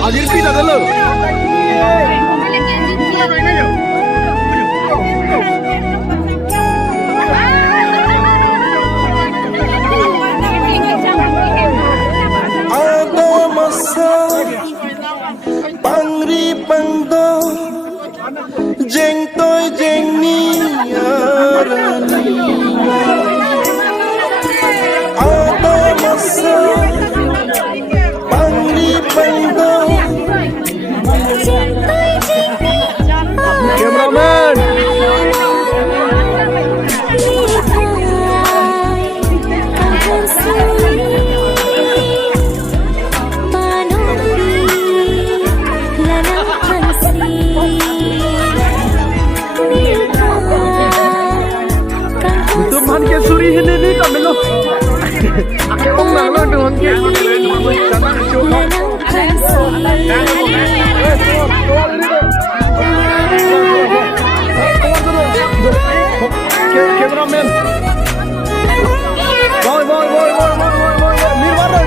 Azir pi dah dulu. Ada masa pangri pangdo jeng toy jeng ni arani. Ada masa pangri pangdo Cameraman. Tuhan ke suri ini kami lo. Akhir orang nang lo dengan ke. Jangan coba. Cameraman. Boy. Mirwara.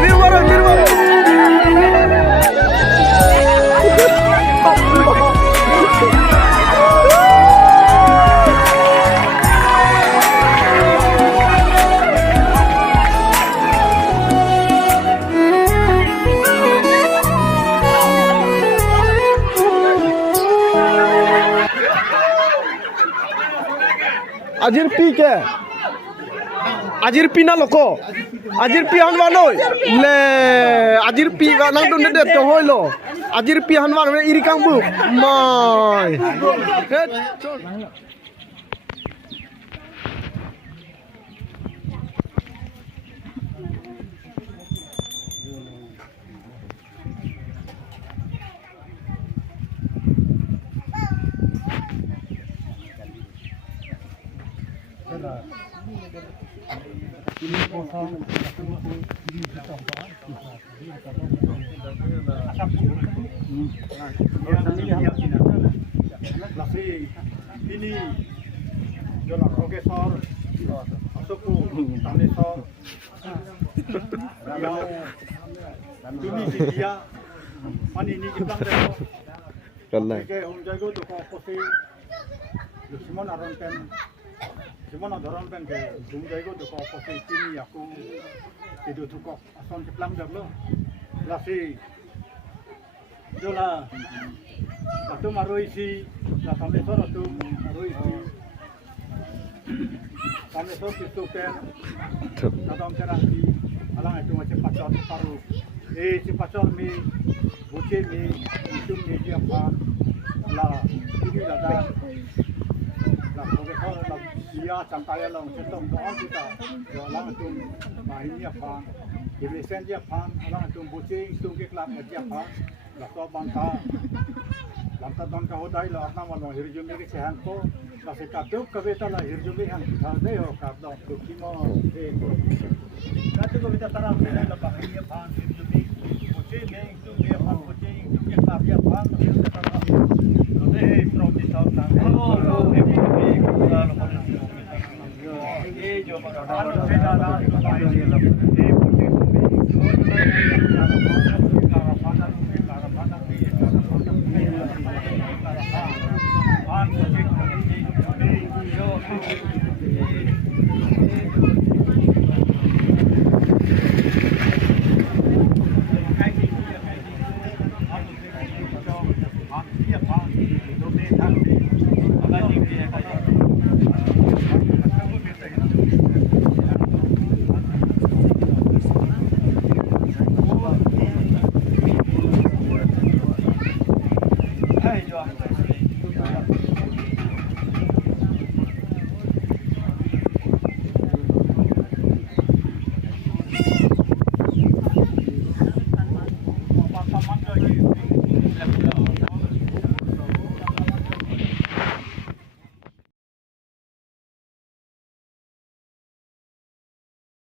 Azir pi ke? Azir pi na loko. Azir pi hanwan oi. Le Azir pi nang tu nede to hoi lo. Azir pi hanwan iri kang bu. Mai. Ini jola profesor Asuku Tanesor yang Tunisia mana ini Jepang deh oke jago tuh kok pasti Simon aron pen ke jago tuh kok pasti ini aku itu tuh kok ason Jepang deh lo lasi jola atau maruisi la Tanesor atau maruisi Tanesor itu kan kadang terapi alang itu macam pacor paru si pacor mi buce mi itu mi dia apa la ini ada la profesor la dia cangkaya la cetok doa kita alang itu mahini apa divisen dia apa alang itu buce itu ke kelab dia apa la to bangka lantas don ka hodai la apna malo hirjumi ke sehan ko la se katuk kaveta la hirjumi han thade ho ka do kimo e katu ko vita taraf le la bahia pan hirjumi poche me tu me pan poche tu ke kapia pan to se taraf no de proti sa na e jo para se na la e poche tu me